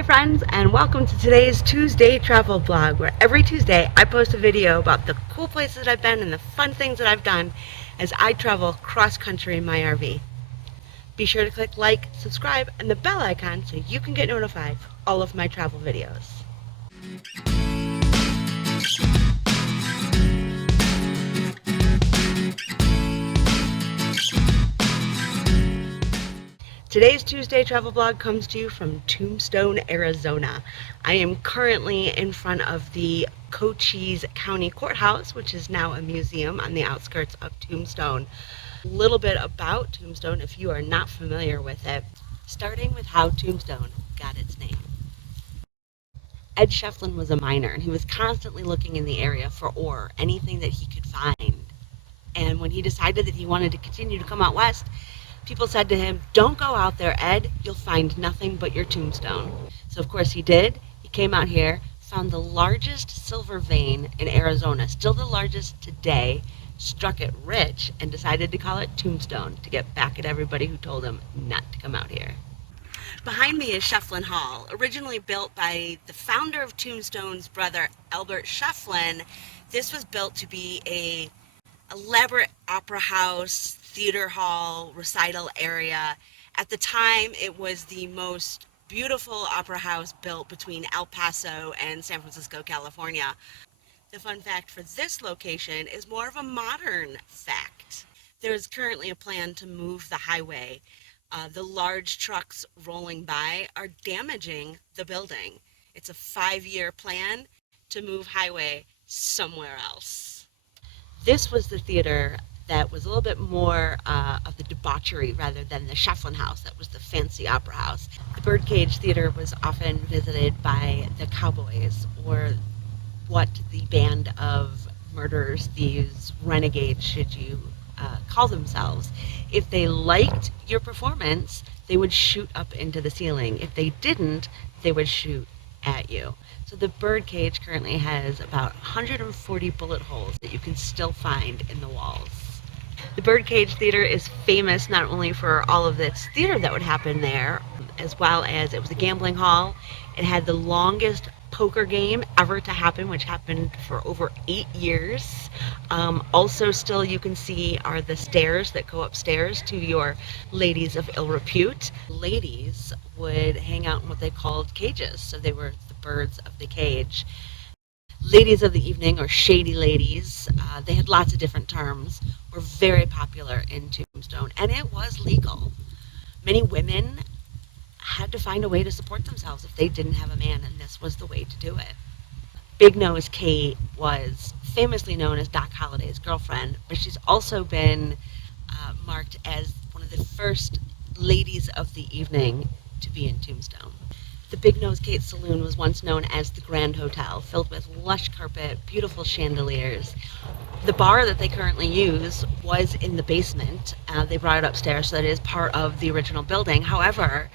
Hi friends, and welcome to today's Tuesday travel vlog, where every Tuesday I post a video about the cool places that I've been and the fun things that I've done as I travel cross country in my RV. Be sure to click like, subscribe, and the bell icon so you can get notified for all of my travel videos. Today's Tuesday travel vlog comes to you from Tombstone, Arizona. I am currently in front of the Cochise County Courthouse, which is now a museum on the outskirts of Tombstone. A little bit about Tombstone if you are not familiar with it, starting with how Tombstone got its name. Ed Shiefflan was a miner, and he was constantly looking in the area for ore, anything that he could find. And when he decided that he wanted to continue to come out west, people said to him, "Don't go out there, Ed. You'll find nothing but your tombstone." So of course he did. He came out here, found the largest silver vein in Arizona, still the largest today, struck it rich, and decided to call it Tombstone to get back at everybody who told him not to come out here. Behind me is Shiefflan Hall, originally built by the founder of Tombstone's brother, Albert Shiefflan. This was built to be a elaborate opera house, theater hall, recital area. At the time, it was the most beautiful opera house built between El Paso and San Francisco, California. The fun fact for this location is more of a modern fact. There is currently a plan to move the highway. The large trucks rolling by are damaging the building. It's a 5-year plan to move highway somewhere else. This was the theater that was a little bit more of the debauchery rather than the Shiefflan House that was the fancy opera house. The Birdcage Theater was often visited by the Cowboys, or what the band of murderers, thieves, renegades, should you call themselves. If they liked your performance, they would shoot up into the ceiling. If they didn't, they would shoot at you. So the Birdcage currently has about 140 bullet holes that you can still find in the walls. The Birdcage Theater is famous not only for all of this theater that would happen there, as well as it was a gambling hall. It had the longest poker game ever to happen, which happened for over 8 years. Also still you can see are the stairs that go upstairs to your ladies of ill repute. Ladies would hang out in what they called cages, so they were the birds of the cage. Ladies of the evening, or shady ladies, they had lots of different terms, were very popular in Tombstone, and it was legal. Many women had to find a way to support themselves if they didn't have a man, and this was the way to do it. Big Nose Kate was famously known as Doc Holliday's girlfriend, but she's also been marked as one of the first ladies of the evening to be in Tombstone. The Big Nose Kate Saloon was once known as the Grand Hotel, filled with lush carpet, beautiful chandeliers. The bar that they currently use was in the basement. They brought it upstairs, so that it is part of the original building. However,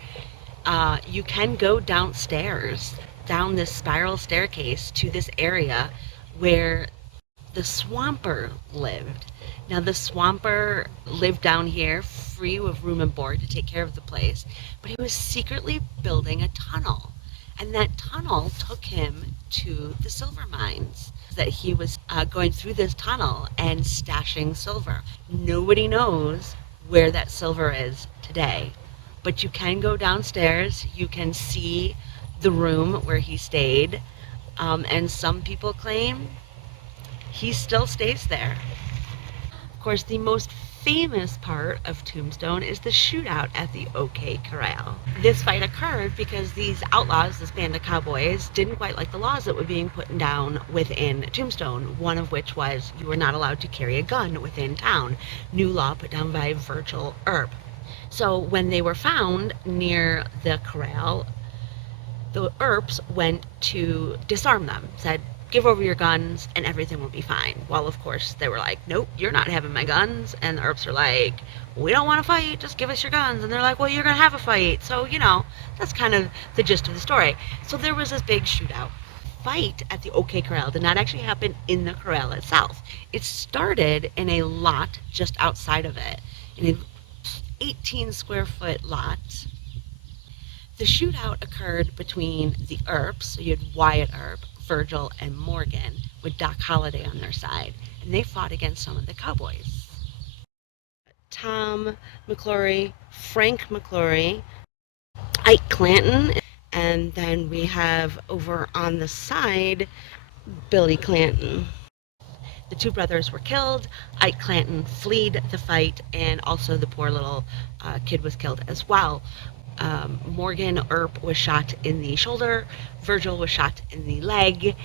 you can go downstairs, down this spiral staircase to this area where the Swamper lived. Now the Swamper lived down here free of room and board to take care of the place, but he was secretly building a tunnel, and that tunnel took him to the silver mines. That he was going through this tunnel and stashing silver. Nobody knows where that silver is today, but you can go downstairs, you can see the room where he stayed, and some people claim he still stays there. Of course, the most famous part of Tombstone is the shootout at the OK Corral. This fight occurred because these outlaws, this band of cowboys, didn't quite like the laws that were being put down within Tombstone, one of which was you were not allowed to carry a gun within town. New law put down by Virgil Earp. So when they were found near the corral, the Earps went to disarm them, said, "Give over your guns and everything will be fine." Well, of course, they were like, "Nope, you're not having my guns." And the Earps are like, "We don't want to fight, just give us your guns." And they're like, "Well, you're going to have a fight." So, that's kind of the gist of the story. So there was this big shootout. Fight at the OK Corral did not actually happen in the corral itself. It started in a lot just outside of it, in an 18 square foot lot. The shootout occurred between the Earps, so you had Wyatt Earp, Virgil, and Morgan, with Doc Holliday on their side, and they fought against some of the Cowboys. Tom McClory, Frank McClory, Ike Clanton, and then we have over on the side Billy Clanton. The two brothers were killed. Ike Clanton fled the fight, and also the poor little kid was killed as well. Morgan Earp was shot in the shoulder. Virgil was shot in the leg.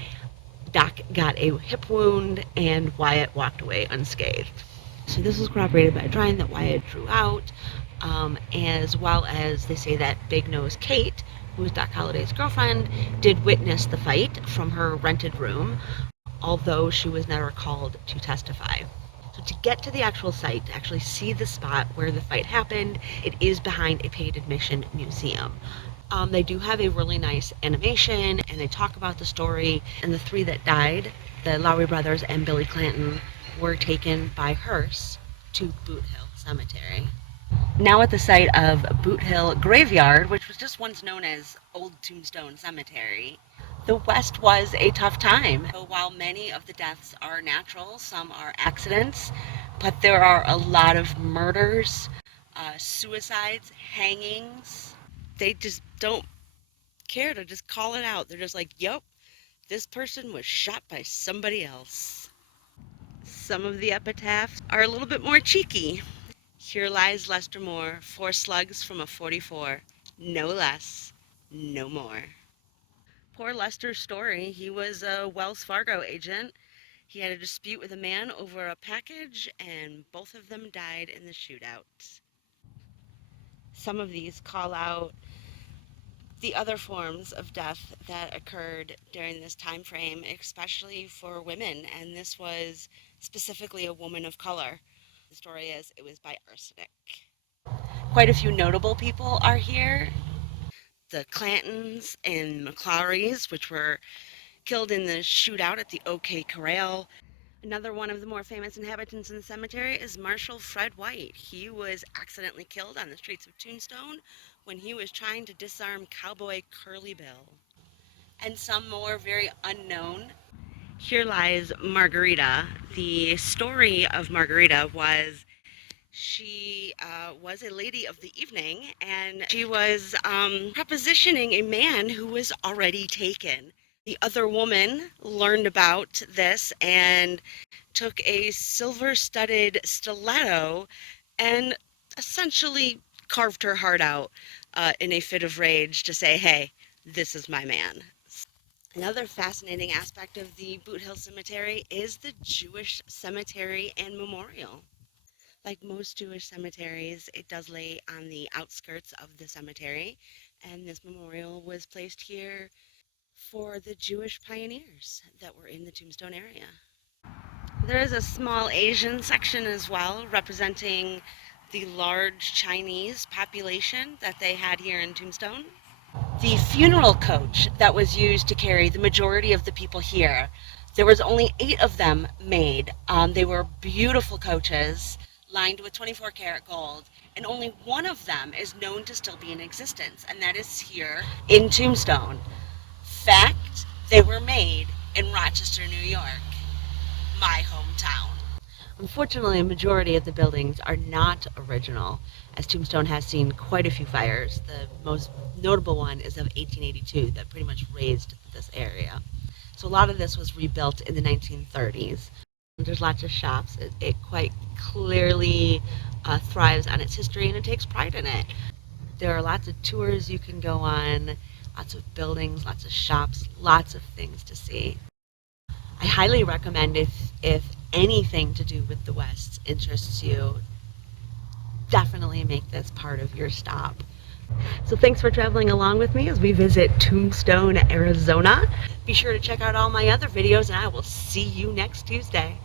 Doc got a hip wound, and Wyatt walked away unscathed. So this was corroborated by a drawing that Wyatt drew out, as well as they say that Big Nose Kate, who was Doc Holliday's girlfriend, did witness the fight from her rented room, although she was never called to testify. So to get to the actual site, to actually see the spot where the fight happened, it is behind a paid admission museum. They do have a really nice animation, and they talk about the story. And the three that died, the Lowry brothers and Billy Clanton, were taken by hearse to Boothill Cemetery. Now at the site of Boothill Graveyard, which was just once known as Old Tombstone Cemetery, the West was a tough time. So while many of the deaths are natural, some are accidents, but there are a lot of murders, suicides, hangings. They just don't care to just call it out. They're just like, yep, this person was shot by somebody else. Some of the epitaphs are a little bit more cheeky. Here lies Lester Moore, 4 slugs from a 44. No less, no more. Poor Lester's story. He was a Wells Fargo agent. He had a dispute with a man over a package, and both of them died in the shootout. Some of these call out the other forms of death that occurred during this time frame, especially for women, and this was specifically a woman of color. The story is it was by arsenic. Quite a few notable people are here. The Clantons and McClorys, which were killed in the shootout at the OK Corral. Another one of the more famous inhabitants in the cemetery is Marshall Fred White. He was accidentally killed on the streets of Tombstone when he was trying to disarm Cowboy Curly Bill. And some more very unknown. Here lies Margarita. The story of Margarita was she was a lady of the evening, and she was propositioning a man who was already taken. The other woman learned about this and took a silver-studded stiletto and essentially carved her heart out in a fit of rage to say, hey, this is my man. Another fascinating aspect of the Boothill Cemetery is the Jewish cemetery and memorial. Like most Jewish cemeteries, it does lay on the outskirts of the cemetery, and this memorial was placed here for the Jewish pioneers that were in the Tombstone area. There is a small Asian section as well, representing the large Chinese population that they had here in Tombstone. The funeral coach that was used to carry the majority of the people here, there was only 8 of them made. They were beautiful coaches lined with 24 karat gold, and only one of them is known to still be in existence, and that is here in Tombstone. Fact, they were made in Rochester, New York, my hometown. Unfortunately, a majority of the buildings are not original, as Tombstone has seen quite a few fires. The most notable one is of 1882 that pretty much razed this area. So a lot of this was rebuilt in the 1930s. There's lots of shops. It quite clearly thrives on its history, and it takes pride in it. There are lots of tours you can go on, lots of buildings, lots of shops, lots of things to see. I highly recommend if anything to do with the West interests you, definitely make this part of your stop. So thanks for traveling along with me as we visit Tombstone, Arizona. Be sure to check out all my other videos, and I will see you next Tuesday.